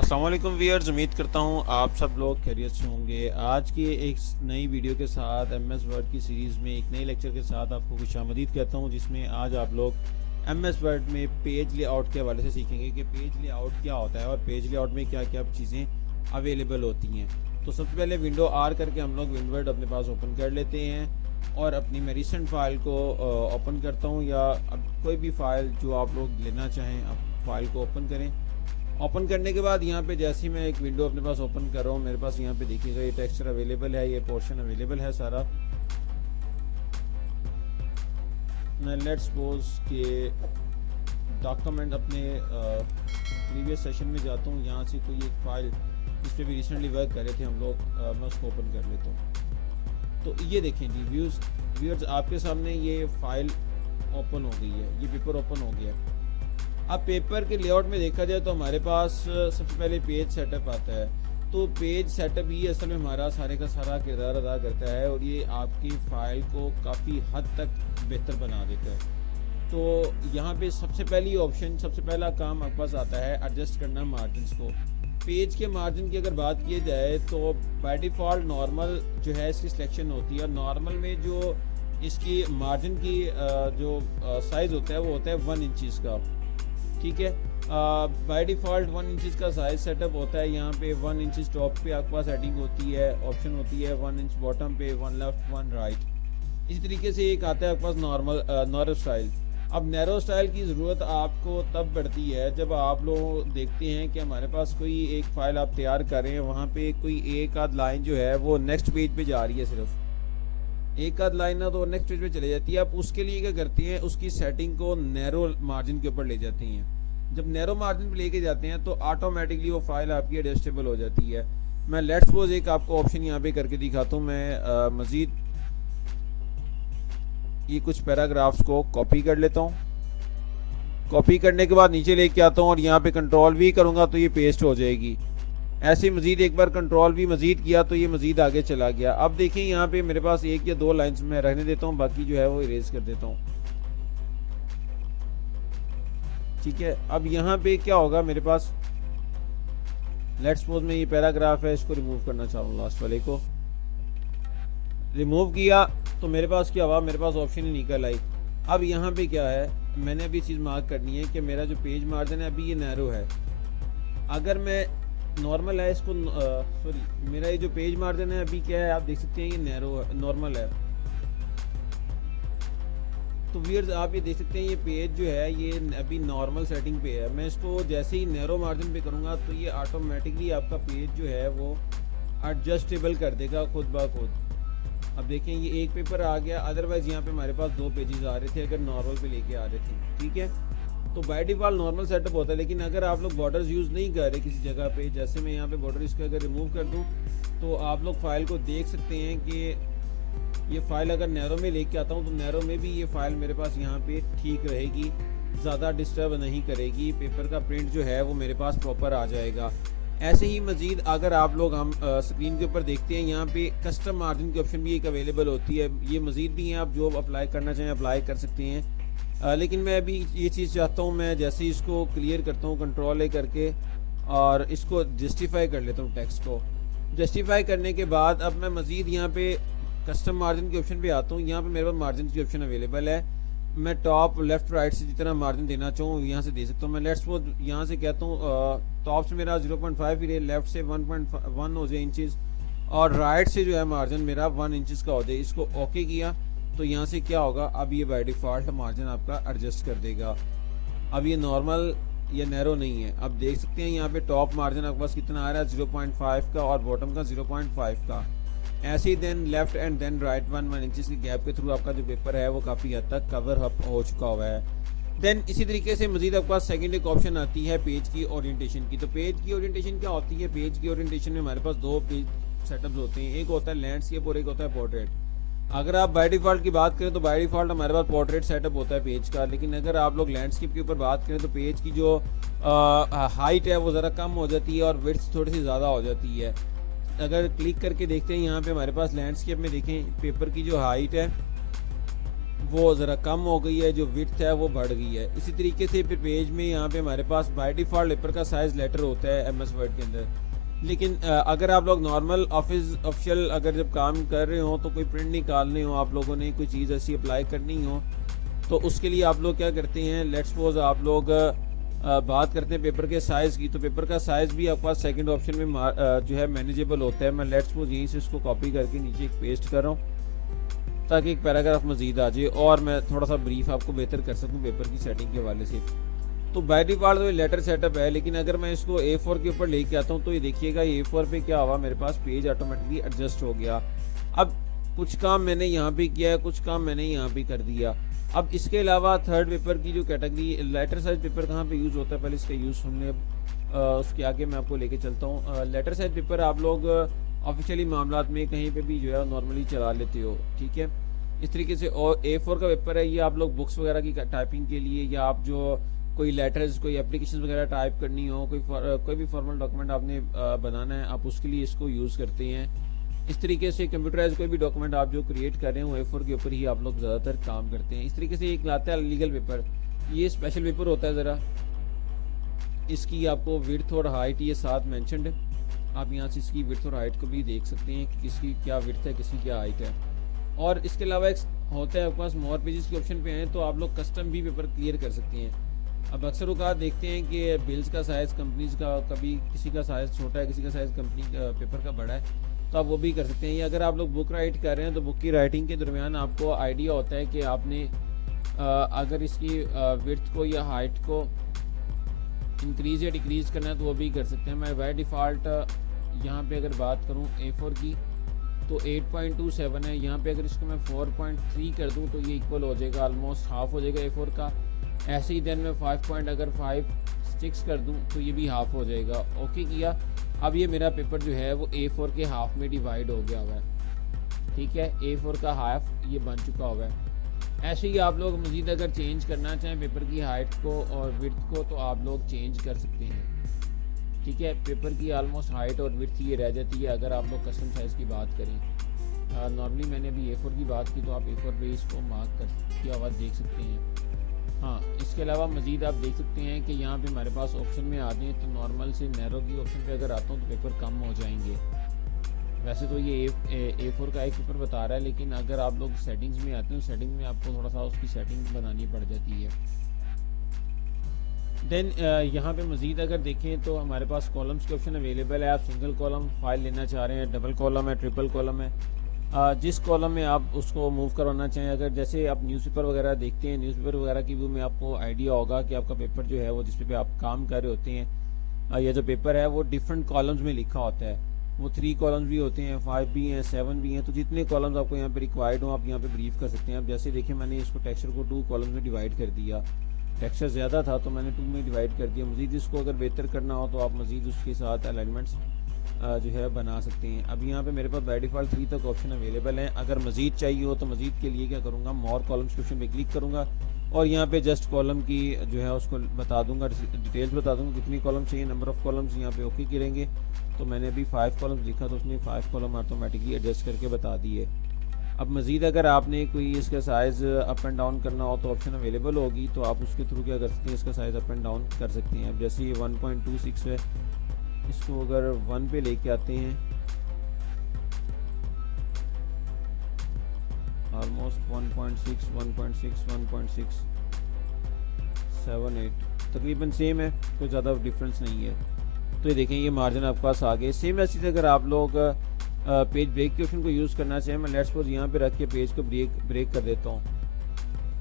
अस्सलाम वालेकुम व्यूअर्स, उम्मीद करता हूँ आप सब लोग खैरियत से होंगे। आज की एक नई वीडियो के साथ एमएस वर्ड की सीरीज़ में एक नए लेक्चर के साथ आपको खुशामदीद कहता हूँ, जिसमें आज आप लोग एमएस वर्ड में पेज लेआउट के हवाले से सीखेंगे कि पेज लेआउट क्या होता है और पेज लेआउट में क्या क्या चीज़ें अवेलेबल होती हैं। तो सबसे पहले विंडो आर करके हम लोग विंडवर्ड अपने पास ओपन कर लेते हैं और अपनी मैं रिसेंट फाइल को ओपन करता हूँ, या अब कोई भी फ़ाइल जो आप लोग लेना चाहें आप फाइल को ओपन करें। ओपन करने के बाद यहाँ पे जैसे ही मैं एक विंडो अपने पास ओपन कर रहा हूँ, मेरे पास यहाँ पे देखिएगा ये टेक्सचर अवेलेबल है, ये पोर्शन अवेलेबल है सारा। मैं लेट्स सपोज के डॉक्यूमेंट अपने प्रीवियस सेशन में जाता हूँ, यहाँ से कोई एक फाइल जिस पर भी रिसेंटली वर्क कर रहे थे हम लोग, मैं उसको ओपन कर लेता हूँ। तो ये देखें जी व्यूअर्स, आपके सामने ये फाइल ओपन हो गई है, ये पेपर ओपन हो गया है। अब पेपर के लेआउट में देखा जाए तो हमारे पास सबसे पहले पेज सेटअप आता है। तो पेज सेटअप ही असल में हमारा सारे का सारा किरदार अदा करता है और ये आपकी फ़ाइल को काफ़ी हद तक बेहतर बना देता है। तो यहाँ पे सबसे पहला काम आपके पास आता है एडजस्ट करना मार्जिनस को। पेज के मार्जिन की अगर बात की जाए तो बाय डिफ़ॉल्ट नॉर्मल जो है इसकी सिलेक्शन होती है। नॉर्मल में जो इसकी मार्जिन की जो साइज़ होता है वो होता है 1 इंचज़ का, ठीक है। बाय डिफ़ॉल्ट 1 इंचज़ का साइज़ सेटअप होता है। यहाँ पे 1 इंचज़ टॉप पे आपके पास सेटिंग होती है, ऑप्शन होती है 1 इंच बॉटम पे, 1 लेफ़्ट 1 राइट। इसी तरीके से एक आता है आपके पास नैरो स्टाइल। अब नैरो स्टाइल की ज़रूरत आपको तब पड़ती है जब आप लोग देखते हैं कि हमारे पास कोई एक फ़ाइल आप तैयार कर रहे हैं, वहाँ पे कोई एक आध लाइन जो है वो नेक्स्ट पेज पे जा रही है, सिर्फ एक आध लाइन ना तो नेक्स्ट पेज पे चले जाती है। आप उसके लिए क्या करते हैं, उसकी सेटिंग को नैरो मार्जिन के ऊपर ले जाते हैं। जब नैरो मार्जिन पे लेके जाते हैं तो ऑटोमेटिकली वो फाइल आपकी एडजस्टेबल हो जाती है। मैं लेट्स सपोज एक आपको ऑप्शन यहाँ पे करके दिखाता हूँ। मैं मज़ीद ये कुछ पैराग्राफ्स को कॉपी कर लेता हूँ। कॉपी करने के बाद नीचे लेके आता हूँ और यहाँ पे कंट्रोल वी करूँगा तो ये पेस्ट हो जाएगी। ऐसे ही मज़ीद एक बार कंट्रोल भी मज़ीद किया तो ये मज़ीद आगे चला गया। अब देखिए यहाँ पे मेरे पास एक या दो लाइंस में रहने देता हूँ, बाकी जो है वो इरेज कर देता हूँ, ठीक है। अब यहाँ पे क्या होगा, मेरे पास लेट्स सपोज में ये पैराग्राफ है, इसको रिमूव करना चाहूँ, लास्ट वाले को रिमूव किया तो मेरे पास क्या हुआ, मेरे पास ऑप्शन ही निकल आई। अब यहाँ पे क्या है, मैंने अभी चीज़ मार्क करनी है कि मेरा जो पेज मार्जिन है अभी ये नैरो है। अगर मैं नॉर्मल है इसको सॉरी मेरा ये जो पेज मार्जिन है अभी क्या है, आप देख सकते हैं ये नैरो है, नॉर्मल है। तो व्यूअर्स आप ये देख सकते हैं ये पेज जो है ये अभी नॉर्मल सेटिंग पे है। मैं इसको जैसे ही नैरो मार्जिन पे करूँगा तो ये ऑटोमेटिकली आपका पेज जो है वो एडजस्टेबल कर देगा खुद ब खुद। अब देखें ये एक पेपर आ गया, अदरवाइज़ यहाँ पे हमारे पास 2 पेजेस आ रहे थे अगर नॉर्मल पे लेके आ रहे थे, ठीक है। तो बाय डिफ़ॉल्ट नॉर्मल सेटअप होता है, लेकिन अगर आप लोग बॉर्डर्स यूज़ नहीं कर रहे किसी जगह पे, जैसे मैं यहाँ पे बॉर्डर इसका अगर रिमूव कर दूँ तो आप लोग फाइल को देख सकते हैं कि ये फ़ाइल अगर नैरो में लेके आता हूँ तो नैरो में भी ये फ़ाइल मेरे पास यहाँ पे ठीक रहेगी, ज़्यादा डिस्टर्ब नहीं करेगी, पेपर का प्रिंट जो है वो मेरे पास प्रॉपर आ जाएगा। ऐसे ही मज़ीद अगर आप लोग हम स्क्रीन के ऊपर देखते हैं यहाँ पे कस्टम मार्जिन की ऑप्शन भी एक अवेलेबल होती है। ये मज़ीद भी हैं, आप जो अप्लाई करना चाहें अप्लाई कर सकते हैं। लेकिन मैं अभी ये चीज़ चाहता हूँ, मैं जैसे ही इसको क्लियर करता हूँ कंट्रोल ए करके और इसको जस्टिफाई कर लेता हूँ, टेक्स्ट को जस्टिफाई करने के बाद अब मैं मज़ीद यहाँ पे कस्टम मार्जिन के ऑप्शन पे आता हूँ। यहाँ पे मेरे पास मार्जिन की ऑप्शन अवेलेबल है। मैं टॉप लेफ़्ट राइट से जितना मार्जिन देना चाहूँ यहाँ से दे सकता हूँ। मैं लेट्स सपोज यहाँ से कहता हूँ टॉप से मेरा 0.5 ही रहे, लेफ़्ट से 1.1 हो जाए इंचज़ और राइट से जो है मार्जिन मेरा 1 इंचज़ का हो जाए। इसको ओके किया तो यहाँ से क्या होगा, अब ये बाय डिफ़ॉल्ट मार्जिन आपका एडजस्ट कर देगा। अब ये नॉर्मल या नैरो नहीं है। अब देख सकते हैं यहाँ पे टॉप मार्जिन आपके पास कितना आ रहा है 0.5 का और बॉटम का 0.5 का। ऐसे ही then left and then right 1 inches की गैप के थ्रू आपका जो पेपर है वो काफ़ी हद तक कवर अप हो चुका हुआ है। देन इसी तरीके से मज़ीद आपके पास सेकंड एक ऑप्शन आती है पेज की ओरिएंटेशन की। तो पेज की ओरिएंटेशन क्या होती है, पेज की ओरिएंटेशन में हमारे पास 2 पेज सेटअप्स होते हैं, एक होता है लैंडस्केप और एक होता है पोर्ट्रेट। अगर आप बाय डिफ़ॉल्ट की बात करें तो बाय डिफ़ॉल्ट हमारे पास पोर्ट्रेट सेटअप होता है पेज का, लेकिन अगर आप लोग लैंडस्केप के ऊपर बात करें तो पेज की जो हाइट है वो ज़रा कम हो जाती है और विड्थ थोड़ी सी ज़्यादा हो जाती है। अगर क्लिक करके देखते हैं यहाँ पे हमारे पास लैंडस्केप में देखें पेपर की जो हाइट है वो ज़रा कम हो गई है, जो विड्थ है वो बढ़ गई है। इसी तरीके से फिर पेज में यहाँ पे हमारे पास बाय डिफ़ॉल्ट पेपर का साइज़ लेटर होता है एमएस वर्ड के अंदर। लेकिन अगर आप लोग नॉर्मल ऑफिशियल अगर जब काम कर रहे हो तो कोई प्रिंट निकालने हो, आप लोगों ने कोई चीज़ ऐसी अप्लाई करनी हो, तो उसके लिए आप लोग क्या करते हैं, लेट्स सपोज आप लोग बात करते हैं पेपर के साइज़ की, तो पेपर का साइज़ भी आपके पास सेकंड ऑप्शन में जो है मैनेजेबल होता है। मैं लेट्स सपोज यहीं से इसको कॉपी करके नीचे एक पेस्ट कर रहा हूँ ताकि एक पैराग्राफ मजीद आ जाए और मैं थोड़ा सा ब्रीफ आपको बेहतर कर सकूँ पेपर की सेटिंग के हवाले से। तो बाय डिफ़ॉल्ट तो ये लेटर सेटअप है, लेकिन अगर मैं इसको A4 के ऊपर लेके आता हूँ तो ये देखिएगा A4 पे क्या हुआ, मेरे पास पेज ऑटोमेटिकली एडजस्ट हो गया। अब कुछ काम मैंने यहाँ पे किया है, कुछ काम मैंने यहाँ पे कर दिया। अब इसके अलावा थर्ड पेपर की जो कैटेगरी लेटर साइज पेपर कहाँ पे यूज़ होता है, पहले इसका यूज़ सुन लें, उसके आगे मैं आपको लेके चलता हूँ। लेटर साइज पेपर आप लोग ऑफिशियली मामलात में कहीं पे भी जो है नॉर्मली चला लेते हो, ठीक है। इस तरीके से और A4 का पेपर है, ये आप लोग बुक्स वगैरह की टाइपिंग के लिए, या आप जो कोई लेटर्स, कोई एप्लीकेशन वगैरह टाइप करनी हो, कोई भी फॉर्मल डॉक्यूमेंट आपने बनाना है, आप उसके लिए इसको यूज़ करते हैं। इस तरीके से कंप्यूटराइज कोई भी डॉक्यूमेंट आप जो क्रिएट कर रहे हो A4 के ऊपर ही आप लोग ज़्यादातर काम करते हैं। इस तरीके से एक लाता है लीगल पेपर, ये स्पेशल पेपर होता है। ज़रा इसकी आपको विड्थ और हाइट ये साथ मैंशनड है, आप यहाँ से इसकी विड्थ और हाइट को भी देख सकते हैं कि किसकी क्या विड्थ है, किसकी क्या हाइट है। और इसके अलावा एक होता है आपके पास मोर पेजेस के ऑप्शन पे हैं, तो आप लोग कस्टम भी पेपर क्लियर कर सकते हैं। अब अक्सर औक़ात देखते हैं कि बिल्स का साइज़ कंपनीज़ का, कभी किसी का साइज़ छोटा है, किसी का साइज़ कंपनी पेपर का बड़ा है, तो आप वो भी कर सकते हैं। या अगर आप लोग बुक राइट कर रहे हैं तो बुक की राइटिंग के दरमियान आपको आइडिया होता है कि आपने अगर इसकी विड्थ को या हाइट को इंक्रीज़ या डिक्रीज़ करना है तो वो भी कर सकते हैं। मैं बाय डिफ़ॉल्ट यहाँ पे अगर बात करूँ A4 की तो 8.27 है, यहाँ पे अगर इसको मैं 4.3 कर दूँ तो ये इक्वल हो जाएगा, ऑलमोस्ट हाफ हो जाएगा A4 का। ऐसे ही देन मैं 5.6 कर दूँ तो ये भी हाफ हो जाएगा। ओके किया, अब ये मेरा पेपर जो है वो A4 के हाफ में डिवाइड हो गया हुआ है, ठीक है। A4 का हाफ ये बन चुका हुआ है। ऐसे ही आप लोग मज़ीद अगर चेंज करना चाहें पेपर की हाइट को और विड्थ को तो आप लोग चेंज कर सकते हैं, ठीक है। पेपर की आलमोस्ट हाइट और विड्थ ये रह जाती है अगर आप लोग कस्टम साइज़ की बात करें। नॉर्मली मैंने अभी A4 की बात की तो आप A4 पे इसको मार्क कर किया हुआ देख सकते हैं। हाँ, इसके अलावा मज़ीद आप देख सकते हैं कि यहाँ पे हमारे पास ऑप्शन में आते हैं, तो नॉर्मल से नैरो की ऑप्शन पे अगर आता हूँ तो पेपर कम हो जाएंगे। वैसे तो ये A4 का एक पेपर बता रहा है, लेकिन अगर आप लोग सेटिंग्स में आते हैं, सेटिंग में आपको थोड़ा सा उसकी सेटिंग बनानी पड़ जाती है। देन यहाँ पे मज़ीद अगर देखें तो हमारे पास कॉलम्स के ऑप्शन अवेलेबल है। आप सिंगल कॉलम फाइल लेना चाह रहे हैं, डबल कॉलम है, ट्रिपल कॉलम है, जिस कॉलम में आप उसको मूव करवाना चाहें। अगर जैसे आप न्यूज़पेपर वगैरह देखते हैं, न्यूज़पेपर वगैरह की व्यू में आपको आइडिया होगा कि आपका पेपर जो है वो जिस पे आप काम कर रहे होते हैं, यह जो पेपर है वो डिफरेंट कॉलम्स में लिखा होता है। वो 3 कॉलम्स भी होते हैं, 5 भी हैं, 7 भी हैं, तो जितने कॉलम्स आपको यहाँ पे रिक्वायर्ड हो आप यहाँ पे ब्रीफ कर सकते हैं। अब जैसे देखिए मैंने इसको टेक्सचर को 2 कॉलम्स में डिवाइड कर दिया, टेक्सचर ज़्यादा था तो मैंने 2 में डिवाइड कर दिया। मज़ीद इसको अगर बेहतर करना हो तो आप मज़ीद उसके साथ अलाइनमेंट्स जो है बना सकते हैं। अब यहाँ पे मेरे पास बाय डिफ़ॉल्ट 3 तक ऑप्शन अवेलेबल हैं। अगर मज़ीद चाहिए हो तो मज़ीद के लिए क्या करूँगा, मोर कॉलम्स के ऑप्शन पे क्लिक करूँगा और यहाँ पे जस्ट कॉलम की जो है उसको बता दूँगा, डिटेल्स बता दूँगा कितनी कॉलम चाहिए, नंबर ऑफ़ कॉलम्स यहाँ पे ओके करेंगे। तो मैंने अभी 5 कॉलम्स लिखा तो उसने 5 कॉलम ऑटोमेटिकली एडजस्ट करके बता दिए। अब मज़ीद अगर आपने कोई इसका साइज़ अप एंड डाउन करना हो तो ऑप्शन अवेलेबल होगी, तो आप उसके थ्रू क्या कर सकते हैं, इसका साइज़ अप एंड डाउन कर सकते हैं। अब जैसे ये 1.26 है, इसको अगर 1 पे लेके आते हैं, ऑलमोस्ट 1.6, 1.6, 1.6, 7, 8 तकरीबन सेम है, कोई ज़्यादा डिफरेंस नहीं है। तो ये देखें ये मार्जिन आपके पास आ गए। सेम ऐसी अगर आप लोग पेज ब्रेक के ऑप्शन को यूज़ करना चाहिए, मैं लेट्स सपोज यहाँ पे रख के पेज को ब्रेक कर देता हूँ,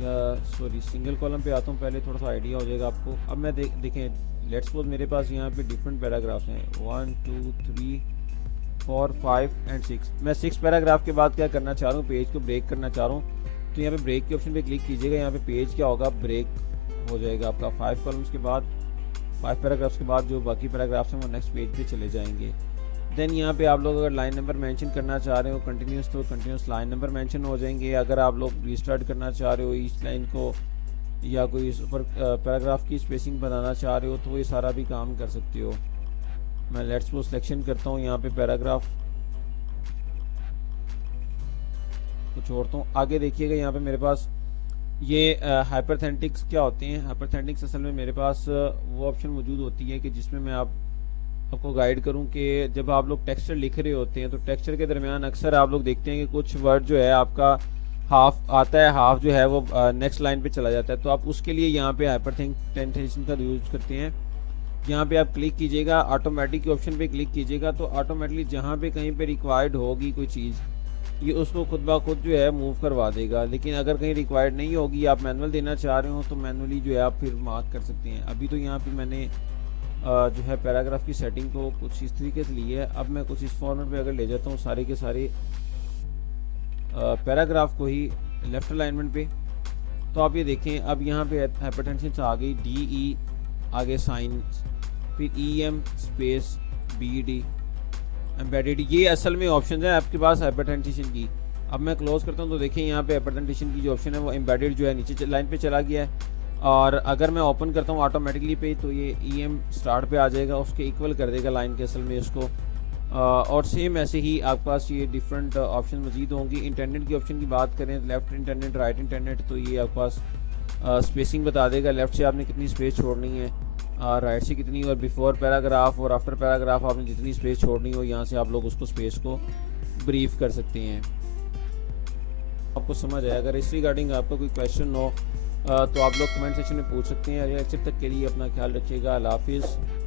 या सॉरी सिंगल कॉलम पे आता हूँ, पहले थोड़ा सा आइडिया हो जाएगा आपको। अब मैं देखें लेट्स सपोज मेरे पास यहाँ पे डिफरेंट पैराग्राफ्स हैं, 1, 2, 3, 4, 5 एंड 6। मैं 6 पैराग्राफ के बाद क्या करना चाह रहा हूँ, पेज को ब्रेक करना चाह रहा हूँ, तो यहाँ पे ब्रेक के ऑप्शन पे क्लिक कीजिएगा। यहाँ पे पेज क्या होगा, ब्रेक हो जाएगा आपका। 5 कॉलम्स के बाद, 5 पैराग्राफ्स के बाद जो बाकी पैराग्राफ्स हैं वो नेक्स्ट पेज पे चले जाएंगे। देन यहाँ पे आप लोग अगर लाइन नंबर मेंशन करना चाह रहे हो कंटिन्यूस, तो कंटिन्यूस लाइन नंबर मेंशन हो जाएंगे। अगर आप लोग रीस्टार्ट करना चाह रहे हो ईच लाइन को, या कोई ऊपर पैराग्राफ की स्पेसिंग बनाना चाह रहे हो, तो ये सारा भी काम कर सकते हो। मैं लेट्स सपोज सिलेक्शन करता हूँ, यहाँ पे पैराग्राफ को छोड़ता हूँ। आगे देखिएगा यहाँ पे मेरे पास ये हाइपरथेंटिक्स क्या होते हैं? हाइपरथेंटिक्स असल में मेरे पास वो ऑप्शन मौजूद होती है कि जिसमें मैं आपको गाइड करूं कि जब आप लोग टेक्सचर लिख रहे होते हैं तो टेक्सचर के दरमियान अक्सर आप लोग देखते हैं कि कुछ वर्ड जो है आपका हाफ आता है, हाफ जो है वो नेक्स्ट लाइन पे चला जाता है, तो आप उसके लिए यहाँ पे हाइपरथेंटेशन का यूज करते हैं। यहाँ पे आप क्लिक कीजिएगा, ऑटोमेटिक के ऑप्शन पे क्लिक कीजिएगा, तो ऑटोमेटिकली जहाँ पे कहीं पे रिक्वायर्ड होगी कोई चीज़ ये उसको खुद ब खुद जो है मूव करवा देगा। लेकिन अगर कहीं रिक्वायर्ड नहीं होगी, आप मैनुअल देना चाह रहे हो, तो मैनुअली जो है आप फिर मार्क कर सकते हैं। अभी तो यहाँ पे मैंने जो है पैराग्राफ की सेटिंग को कुछ इस तरीके से ली है। अब मैं कुछ इस फॉर्मेट पे अगर ले जाता हूँ सारे के सारे पैराग्राफ को ही लेफ्ट अलाइनमेंट पे, तो आप ये देखें अब यहाँ पे हाइपरटेंशन आ गई, DE आगे साइन, फिर EM स्पेस BD एम्बेडेड। ये असल में ऑप्शन है आपके पास हाइपरटेंशन की। अब मैं क्लोज करता हूँ तो देखिए यहाँ पे हाइपरटेंशन की जो ऑप्शन है वो एम्बेडेड जो है नीचे लाइन पे चला गया है। और अगर मैं ओपन करता हूँ ऑटोमेटिकली पे, तो ये EM स्टार्ट पे आ जाएगा, उसके इक्वल कर देगा लाइन के असल में इसको। और सेम ऐसे ही आपके पास ये डिफरेंट ऑप्शन मजीद होंगी। इंटरनेट की ऑप्शन की बात करें, लेफ्ट इंटरनेट, राइट इंटरनेट, तो ये आपके पास स्पेसिंग बता देगा, लेफ्ट से आपने कितनी स्पेस छोड़नी है, राइट से कितनी, और बिफोर पैराग्राफ और आफ्टर पैराग्राफ आपने जितनी स्पेस छोड़नी हो, यहाँ से आप लोग उसको स्पेस को ब्रीफ कर सकते हैं। आपको समझ आया? अगर इस रिगार्डिंग आपका कोई क्वेश्चन हो तो आप लोग कमेंट सेक्शन में पूछ सकते हैं। अगले लेक्चर तक के लिए अपना ख्याल रखिएगा। अल्लाह हाफिज़।